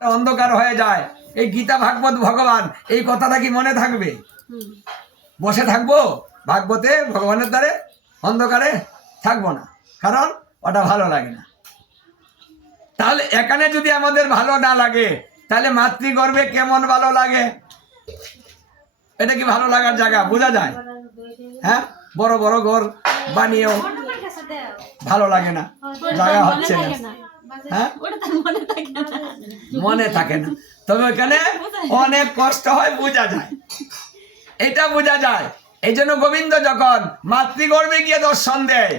অন্ধকার হয়ে যায়। এই গীতা ভাগবত ভগবান, এই কথাটা কি মনে থাকবে? বসে থাকবো ভাগবতে ভগবানের দ্বারে, অন্ধকারে থাকবো না, কারণ ওটা ভালো লাগে না। তাহলে এখানে যদি আমাদের ভালো না লাগে, তাহলে মাতৃগর্ভে কেমন ভালো লাগে? এটা কি ভালো লাগার জায়গা? বোঝা যায়? হ্যাঁ, বড় বড় ঘর বানিয়েও ভালো লাগে না, জায়গা হচ্ছে না। হ্যাঁ, মনে থাকে না, তবে ওখানে অনেক কষ্ট হয়, বোঝা যায়, এটা বোঝা যায়। এই জন্য গোবিন্দ যখন মাতৃগর্ভে গিয়ে দর্শন দেয়,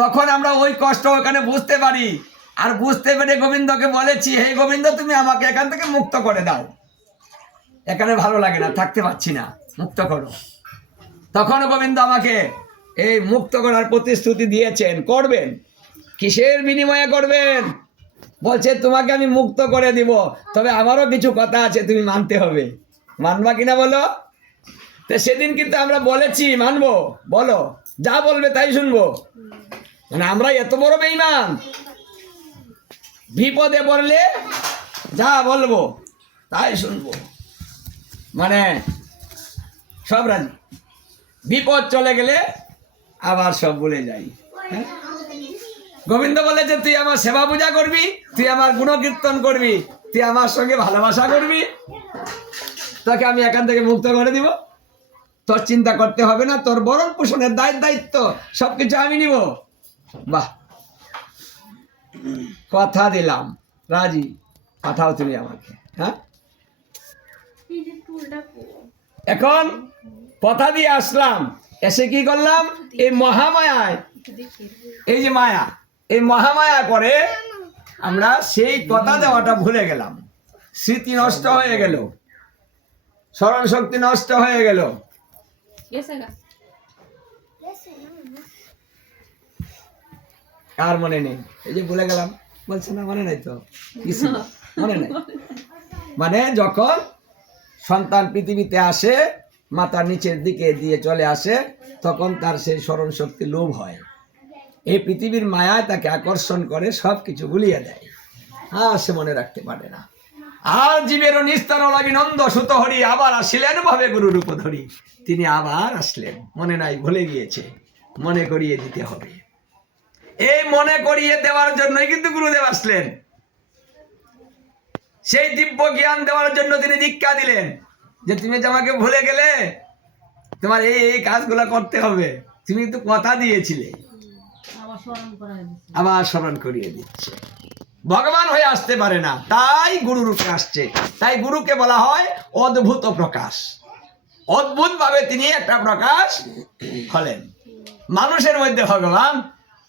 তখন আমরা ওই কষ্ট ওখানে বুঝতে পারি। আর বুঝতে পেরে গোবিন্দকে বলেছি, হে গোবিন্দ, তুমি আমাকে এখান থেকে মুক্ত করে দাও, এখানে ভালো লাগে না, থাকতে পারছি না, মুক্ত করো। তখন গোবিন্দ আমাকে এই মুক্ত করার প্রতিশ্রুতি দিয়েছেন। করবেন, কিসের বিনিময়ে করবেন? বলছে তোমাকে আমি মুক্ত করে দিব, তবে আমারও কিছু কথা আছে, তুমি মানতে হবে। মানবা কিনা বলো? তো সেদিন কিন্তু আমরা বলেছি মানবো, বলো, যা বলবে তাই শুনবো। মানে আমরা এত বড় বেঈমান, বিপদে পড়লে যা বলবো তাই শুনবো, মানে সব রাজি। বিপদ চলে গেলে আবার সব ভুলে যাই। হ্যাঁ? গোবিন্দ বলেছে, তুই আমার সেবা পূজা করবি, তুই আমার গুণকীর্তন করবি, তুই আমার সঙ্গে ভালোবাসা করবি, তোকে আমি এখান থেকে মুক্ত করে দিব। তোর চিন্তা করতে হবে না, তোর ভরণ পোষণের দায়িত্ব সবকিছু আমি নিব। বাহ, কথা দিলাম, রাজি, পাঠাও তুমি আমাকে। হ্যাঁ, এখন কথা দিয়ে আসলাম, এসে কি করলাম? এই মহামায়ায়, এই যে মায়া, এই মহামায়া করে আমরা সেই কথা দেওয়াটা ভুলে গেলাম। স্মৃতি নষ্ট হয়ে গেল, স্মরণ শক্তি নষ্ট হয়ে গেল। কার মনে নেই? এই যে ভুলে গেলাম বলছে না, মনে নাই তো কিছু, মনে নাই। মানে যখন সন্তান পৃথিবীতে আসে, মাথার নিচের দিকে দিয়ে চলে আসে, তখন তার সেই স্মরণ শক্তি লোভ হয়, এই পৃথিবীর মায়ায় তাকে আকর্ষণ করে, সব কিছু ভুলিয়ে দেয়, আর সে মনে রাখতে পারে না। আর জীবেরও নিস্তার লাগি নন্দ সুত হরি, আবার আসিলেন ভাবে গুরু রূপ ধরি। তিনি আবার আসলেন, মনে নাই, ভুলে গিয়েছে, মনে করিয়ে দিতে হবে। এই মনে করিয়ে দেওয়ার জন্যই কিন্তু গুরুদেব আসলেন। সেই দিব্য জ্ঞান দেওয়ার জন্য তিনি দীক্ষা দিলেন, যে তুমি যে আমাকে ভুলে গেলে, তোমার এই কাজগুলো করতে হবে, তুমি তো কথা দিয়েছিলে, আবার স্মরণ করিয়ে দিচ্ছে। ভগবান হয়ে আসতে পারে না, তাই গুরু রূপে আসছে। তাই গুরুকে বলা হয় অদ্ভুত প্রকাশ। অদ্ভুত ভাবে তিনি একটা প্রকাশ হলেন মানুষের মধ্যে ভগবান।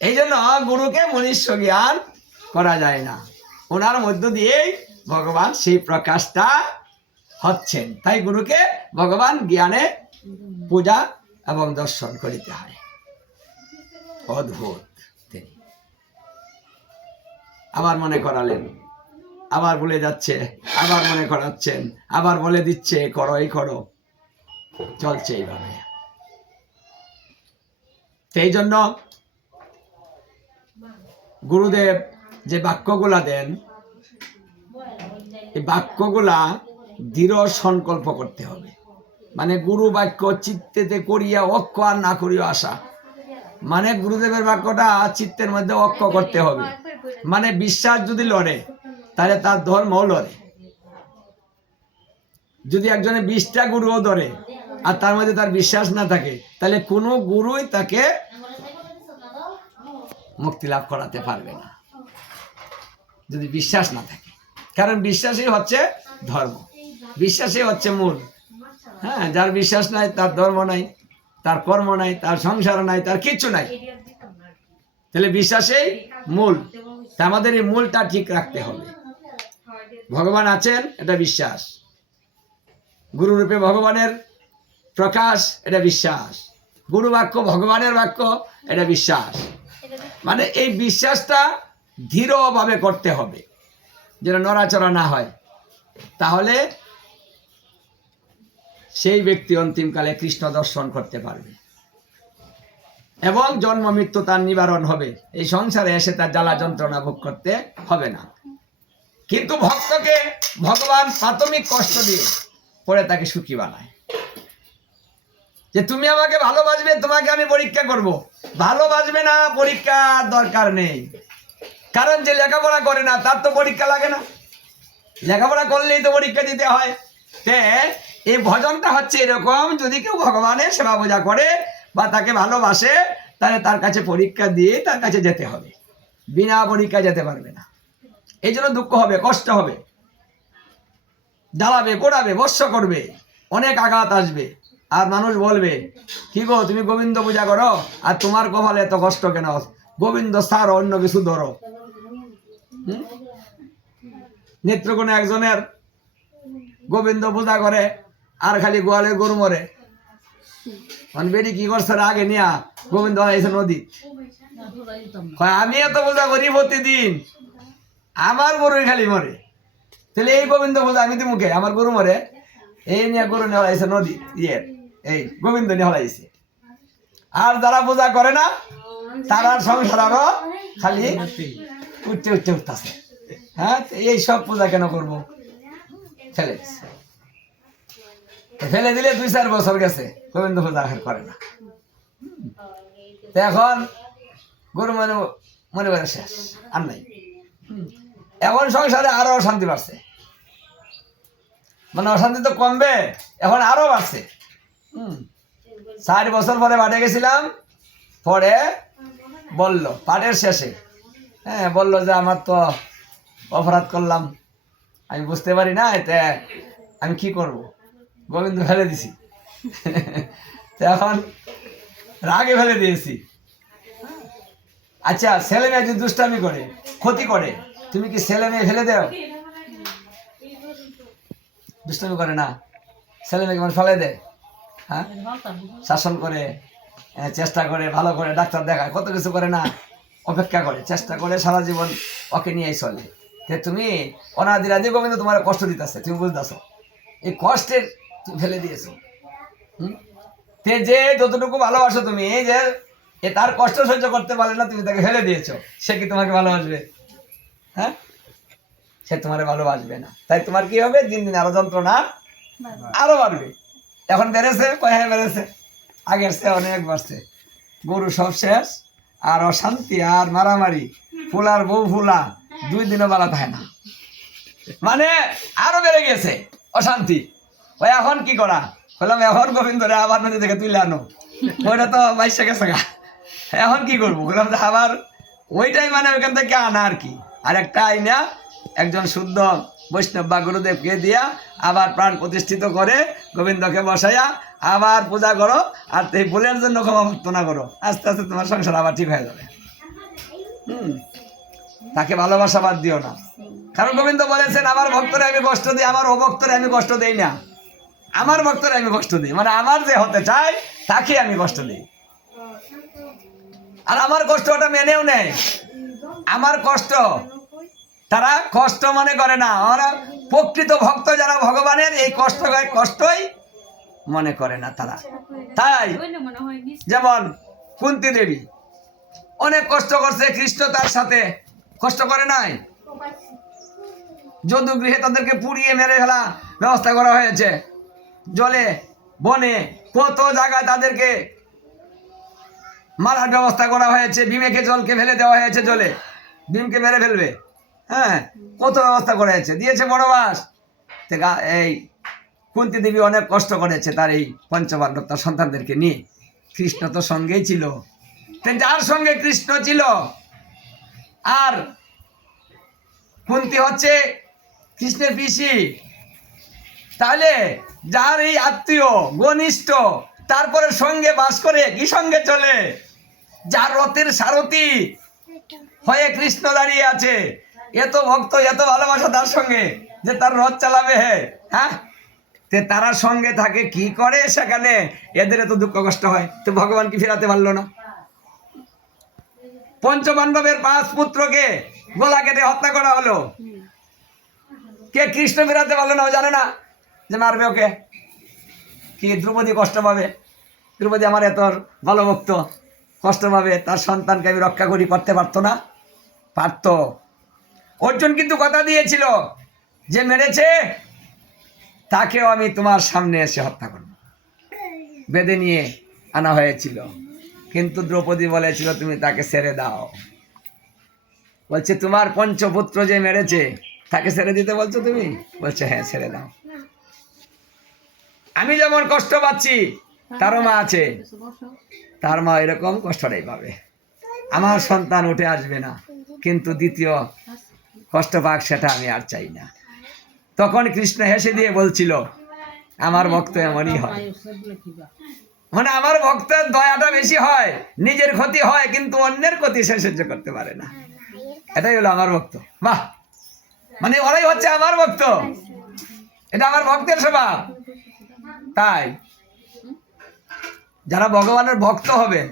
এই জন্য গুরুকে মনুষ্য জ্ঞান করা যায় না, ওনার মধ্য দিয়েই ভগবান সেই প্রকাশটা হচ্ছেন। তাই গুরুকে ভগবান জ্ঞানে পূজা এবং দর্শন করিতে হয়। অদ্ভুত তিনি। আবার মনে করালেন, আবার ভুলে যাচ্ছে, আবার মনে করাচ্ছেন, আবার বলে দিচ্ছে করো, এই করো, চলছে এইভাবে। সেই জন্য গুরুদেব যে বাক্যগুলা দেন, এই বাক্যগুলা দৃঢ় সংকল্প করতে হবে। মানে গুরু বাক্য চিত্তেতে করিয়া অক্ষ আর না করিয়া আসা, মানে গুরুদেবের বাক্যটা চিত্তের মধ্যে অক্ষ করতে হবে। মানে বিশ্বাস যদি লড়ে, তাহলে তার ধর্মও লড়ে। যদি একজনে 20টা গুরুও ধরে আর তার মধ্যে তার বিশ্বাস না থাকে, তাহলে কোনো গুরুই তাকে মুক্তি লাভ করাতে পারবে না, যদি বিশ্বাস না থাকে। কারণ বিশ্বাসই হচ্ছে ধর্ম, বিশ্বাসই হচ্ছে মূল। হ্যাঁ, যার বিশ্বাস নাই, তার ধর্ম নাই, তার কর্ম নাই, তার সংসার নাই, তার কিচ্ছু নাই। তাহলে বিশ্বাসই মূল। তা আমাদের এই মূলটা ঠিক রাখতে হবে। ভগবান আছেন, এটা বিশ্বাস। গুরুরূপে ভগবানের প্রকাশ, এটা বিশ্বাস। গুরু বাক্য ভগবানের বাক্য, এটা বিশ্বাস। মানে এই বিশ্বাসটা দৃঢ়ভাবে করতে হবে, যেন নড়াচড়া না হয়। তাহলে সেই ব্যক্তি অন্তিমকালে কৃষ্ণ দর্শন করতে পারবে এবং জন্ম মৃত্যু তার নিবারণ হবে। এই সংসারে এসে তার জ্বালা যন্ত্রণা ভোগ করতে হবে না। কিন্তু ভক্তকে ভগবান প্রাথমিক কষ্ট দিয়ে পরে তাকে সুখী বানায়, যে তুমি আমাকে ভালোবাসবে, তোমাকে আমি পরীক্ষা করব। ভালোবাসবে না, পরীক্ষার দরকার নেই। কারণ যে লেখাপড়া করে না তার তো পরীক্ষা লাগে না, লেখাপড়া করলেই তো পরীক্ষা দিতে হয়। এই ভজনটা হচ্ছে এরকম, যদি কেউ ভগবানের সেবা পূজা করে বা তাকে ভালোবাসে, তাহলে তার কাছে পরীক্ষা দিয়ে তার কাছে যেতে হবে, বিনা পরীক্ষা যেতে পারবে না। এই জন্য দুঃখ হবে, কষ্ট হবে, জ্বালাবে, পোড়াবে, বর্ষ করবে, অনেক আঘাত আসবে। আর মানুষ বলবে, কি গো তুমি গোবিন্দ পূজা করো আর তোমার কপালে এত কষ্ট কেন? গোবিন্দ ছাড়ো, অন্য কিছু ধরো। নেত্রকোণে একজনের গোবিন্দ পূজা করে আর খালি গোয়ালের গরু মরে। বেটি কি করছে, আগে নিয়া গোবিন্দ এসে নদী, আমি এত পূজা করি প্রতিদিন, আমার গরুই খালি মরে, তাহলে এই গোবিন্দ পূজা আমি তো মুখে, আমার গরু মরে, এই নিয়ে গরু নিয়ে হলাইছে নদী, এই গোবিন্দ নিয়ে হলাইছে। আর যারা পূজা করে না তারা সংসার আরো খালি উঠতে উঠতে উঠতেছে। হ্যাঁ, এই সব পূজা কেন করবো? ফেলে দিলে 2-4 বছর গেছে, গোবিন্দ পূজা করে না। এখন গরু মনে মনে করে শেষ, আর নাই। এখন সংসারে আরো অশান্তি বাড়ছে, মানে অশান্তি তো কমবে, এখন আরো বাড়ছে। 4 বছর পরে বাড়ে গেছিলাম, পরে বলল পাঠের শেষে, বলল যে আমার তো অপরাধ করলাম, আমি বুঝতে পারি না, এতে আমি কি করব, গোবিন্দ ফেলে দিছি। এখন রাগে ফেলে দিয়েছি। আচ্ছা, ছেলে মেয়ে যদি দুষ্টামি করে, ক্ষতি করে, তুমি কি ছেলে মেয়ে ফেলে দেও? দুষ্টামি করে না, ছেলে মেয়েকে মানে ফেলে দেয়? হ্যাঁ, শাসন করে, চেষ্টা করে, ভালো করে ডাক্তার দেখায়, কত কিছু করে না, অপেক্ষা করে, চেষ্টা করে, সারা জীবন ওকে নিয়েই চলে। তুমি অনাদিরাদি গোবিন্দ তোমার কষ্ট দিতেছে, তুমি বুঝতেছ, এই কষ্টের তুমি ফেলে দিয়েছো। যে যতটুকু ভালোবাসো তুমি, এই যে তার কষ্ট সহ্য করতে পারলে না, তুমি তাকে ফেলে দিয়েছো, সে কি তোমাকে ভালোবাসবে? হ্যাঁ, সে তোমার ভালোবাসবে না। তাই তোমার কি হবে, দিন দিন আরো যন্ত্রণা আরো বাড়বে। এখন বেড়েছে, হ্যাঁ বেড়েছে, আগের সে অনেক বাড়ছে। গরু সব শেষ, আর অশান্তি, আর মারামারি, ফুলার বউ ফুলা 2 দিনও বেলা থাকে না, মানে আরো বেড়ে গেছে অশান্তি। ওই এখন কি করা, বললাম এখন গোবিন্দরে আবার নদী থেকে তুলে আনো, ওইটা তো বাইশে গেছে গা, এখন কি করবো? বললাম যে আবার ওইটাই, মানে ওইখান থেকে আনা আর কি, আর একটা আইনা একজন শুদ্ধ বৈষ্ণব বা গুরুদেবকে দিয়া আবার প্রাণ প্রতিষ্ঠিত করে গোবিন্দকে বসাইয়া আবার পূজা করো, আর এই ভুলের জন্য ক্ষমা প্রার্থনা করো, আস্তে আস্তে তোমার সংসার আবার ঠিক হয়ে যাবে। তাকে ভালোবাসা বাদ দিও না, কারণ গোবিন্দ বলেছেন, আমার ভক্তরে আমি কষ্ট দিই, আমার অভক্তরে আমি কষ্ট দেই না। আমার ভক্তরে আমি কষ্ট দিই, মানে আমার যে হতে চায় তাকে আমি কষ্ট দিই, আর আমার কষ্ট ওটা মেনেও নেয়। আমার কষ্ট তারা কষ্ট মনে করে না, ওরা প্রকৃত ভক্ত যারা ভগবানের, এই কষ্টই মনে করে না তারা। তাই যেমন কুন্তী দেবী অনেক কষ্ট করছে, কৃষ্ণ তার সাথে কষ্ট করে নাই? যদু গৃহে তাদেরকে পুড়িয়ে মেরে ফেলা ব্যবস্থা করা হয়েছে, জলে বনে কত জায়গায় তাদেরকে মারার ব্যবস্থা করা হয়েছে, ভীমকে জলকে ফেলে দেওয়া হয়েছে, জলে ভীমকে মেরে ফেলবে, হ্যাঁ, কত ব্যবস্থা করা হয়েছে, দিয়েছে বনবাস। এই কুন্তী দেবী অনেক কষ্ট করেছে তার এই পঞ্চপাণ্ডব, তার সন্তানদেরকে নিয়ে। কৃষ্ণ তো সঙ্গেই ছিল, যার সঙ্গে কৃষ্ণ ছিল, আর কুন্তী হচ্ছে কৃষ্ণের পিসি, তাহলে যার এই আত্মীয় ঘনিষ্ঠ, তারপরে সঙ্গে বাস করে, কি সঙ্গে চলে, যার রথের সারথি হয়ে কৃষ্ণ দাঁড়িয়ে আছে, এত ভক্ত, এত ভালোবাসা তার সঙ্গে, যে তার রথ চালাবে। হ্যাঁ, তারা সঙ্গে থাকে, কি করে সেখানে এদের এত দুঃখ কষ্ট হয়, তো ভগবান কি ফেরাতে পারলো না? পঞ্চপাণ্ডবের 5 পুত্রকে গলা কেটে হত্যা করা হলো, কে কৃষ্ণ ফেরাতে পারলো না? ও জানে না যে মারবে ওকে? কি দ্রৌপদী কষ্ট পাবে? দ্রৌপদী আমার এত ভালো ভক্ত, কষ্ট পাবে, তার সন্তানকে আমি রক্ষা করতে পারতো না? পারত। অর্জুন কিন্তু কথা দিয়েছিল যে মেরেছে তাকেও আমি তোমার সামনে এসে হত্যা করব, বেঁধে নিয়ে আনা হয়েছিল। কিন্তু দ্রৌপদী বলেছিল তুমি তাকে ছেড়ে দাও। বলছে তোমার পঞ্চপুত্র যে মেরেছে তাকে ছেড়ে দিতে বলছো তুমি? বলছে হ্যাঁ ছেড়ে দাও। আমি যেমন কষ্ট পাচ্ছি তারও মা আছে, তার মা এরকম কষ্টটাই পাবে। আমার সন্তান উঠে আসবে না, কিন্তু দ্বিতীয় কষ্ট পাক সেটা আমি আর চাই না। তখন কৃষ্ণ হেসে দিয়ে বলছিল আমার ভক্ত এমনই হয়, মানে আমার ভক্তের দয়াটা বেশি হয়, নিজের ক্ষতি হয় কিন্তু অন্যের ক্ষতি সে সহ্য করতে পারে না। এটাই হলো আমার ভক্ত। বাহ, মানে ওরাই হচ্ছে আমার ভক্ত, এটা আমার ভক্তের স্বভাব। তাই যারা ভগবানের ভক্ত হবেন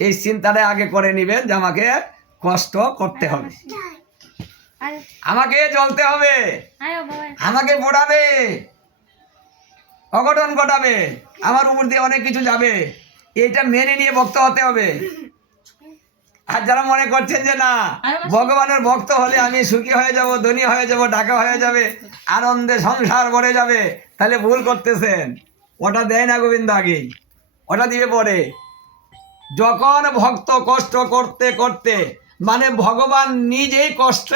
এই চিন্তাটা আগে করে নিবেন যে আমাকে কষ্ট করতে হবে, আমাকে জ্বলতে হবে, আমাকে পোড়াবে, অঘটন ঘটাবে, আমার উপর দিয়ে অনেক কিছু যাবে, এইটা মেনে নিয়ে ভক্ত হতে হবে। আর যারা মনে করছেন যে না ভগবানের ভক্ত হলে আমি সুখী হয়ে যাব, ধনী হয়ে যাব, টাকা হয়ে যাবে, আনন্দে সংসার ভরে যাবে, তাহলে ভুল করতেছেন। ওটা দেয় না গোবিন্দ আগেই, ওটা দিবে পরে। যখন ভক্ত কষ্ট করতে করতে, মানে ভগবান নিজেই কষ্ট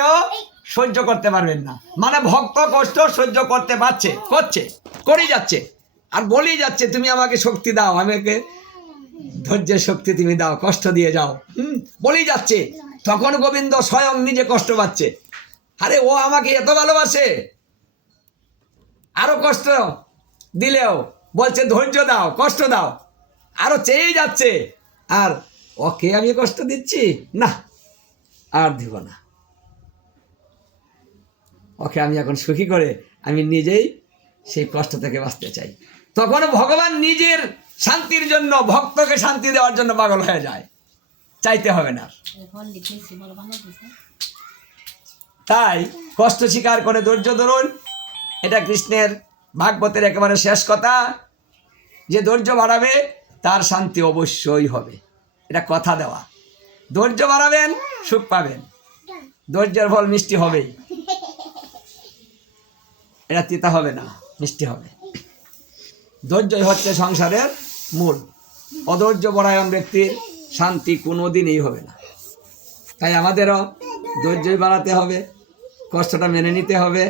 সহ্য করতে পারবেন না, মানে ভক্ত কষ্ট সহ্য করতে পারছে, করছে, করে যাচ্ছে, আর বলেই যাচ্ছে তুমি আমাকে শক্তি দাও, আমাকে ধৈর্যের শক্তি তুমি দাও, কষ্ট দিয়ে যাও, বলেই যাচ্ছে। তখন গোবিন্দ স্বয়ং নিজে কষ্ট পাচ্ছে। আরে ও আমাকে এত ভালোবাসে, আরো কষ্ট দিলেও বলছে ধৈর্য দাও, কষ্ট দাও, আরো চেয়েই যাচ্ছে। আর ওকে আমি কষ্ট দিচ্ছি না, আর দিব না, ওকে আমি এখন সুখী করে আমি নিজেই সেই কষ্ট থেকে বাঁচতে চাই। তখন ভগবান নিজের শান্তির জন্য ভক্তকে শান্তি দেওয়ার জন্য পাগল হয়ে যায়, চাইতে হবে না। তাই কষ্ট স্বীকার করে ধৈর্য ধরুন। এটা কৃষ্ণের ভাগবতের একেবারে শেষ কথা, যে ধৈর্য বাড়াবে তার শান্তি অবশ্যই হবে, এটা কথা দেওয়া। ধৈর্য বাড়াবেন সুখ পাবেন, ধৈর্যের ফল মিষ্টি হবেই, এটা তিতা হবে না, মিষ্টি হবে। ধৈর্যই হচ্ছে সংসারের মূল। অধৈর্য পরায়ণ ব্যক্তির শান্তি কোনোদিনই হবে না। তাই আমাদেরও ধৈর্যই বাড়াতে হবে, কষ্টটা মেনে নিতে হবে,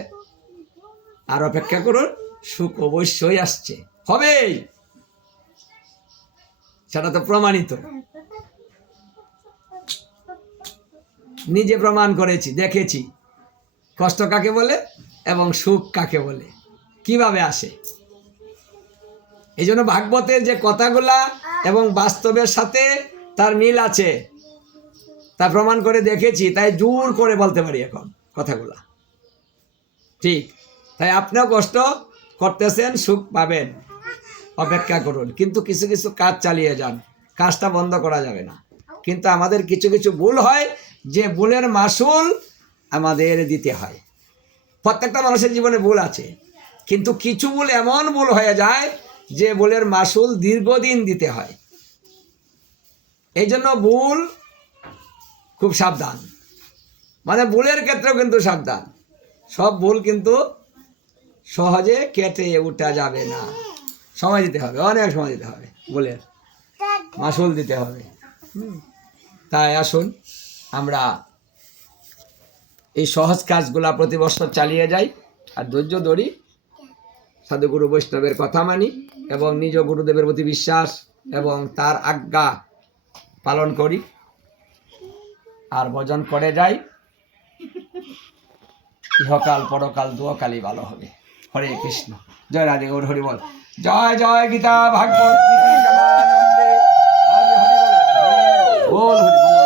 আর অপেক্ষা করুন, সুখ অবশ্যই আসছে, হবেই, সেটা তো প্রমাণিত। নিজে প্রমাণ করেছি, দেখেছি কষ্ট কাকে বলে এবং সুখ কাকে বলে, কিভাবে আসে। এই জন্য ভাগবতের যে কথাগুলা এবং বাস্তবের সাথে তার মিল আছে, তা প্রমাণ করে দেখেছি, তাই জোর করে বলতে পারি এখন কথাগুলা ঠিক। তাই আপনিও কষ্ট করতেছেন, সুখ পাবেন, অপেক্ষা করুন, কিন্তু কিছু কিছু কাজ চালিয়ে যান, কাজটা বন্ধ করা যাবে না। কিন্তু আমাদের কিছু কিছু ভুল হয়, যে ভুলের মাসুল আমাদের দিতে হয়। প্রত্যেকটা মানুষের জীবনে ভুল আছে, কিন্তু কিছু ভুল এমন ভুল হয়ে যায় যে ভুলের মাসুল দীর্ঘদিন দিতে হয়। এই জন্য ভুল খুব সাবধান, মানে ভুলের ক্ষেত্রেও কিন্তু সাবধান। সব ভুল কিন্তু সহজে কেটে উঠা যাবে না, সময় দিতে হবে, অনেক সময় দিতে হবে, ভুলের মাসুল দিতে হবে। তাই আসুন আমরা এই সহজ কাজগুলা প্রতি বছর চালিয়ে যাই, আর ধৈর্য ধরি, সাধুগুরু বৈষ্ণবের কথা মানি এবং নিজ গুরুদেবের প্রতি বিশ্বাস এবং তার আজ্ঞা পালন করি, আর ভজন করে যাই। ইহকাল পরকাল দুকালই ভালো হবে। হরে কৃষ্ণ। জয় রাধে গৌর হরি বল। জয় জয় গীতা ভাগবত। হরি হরি বল।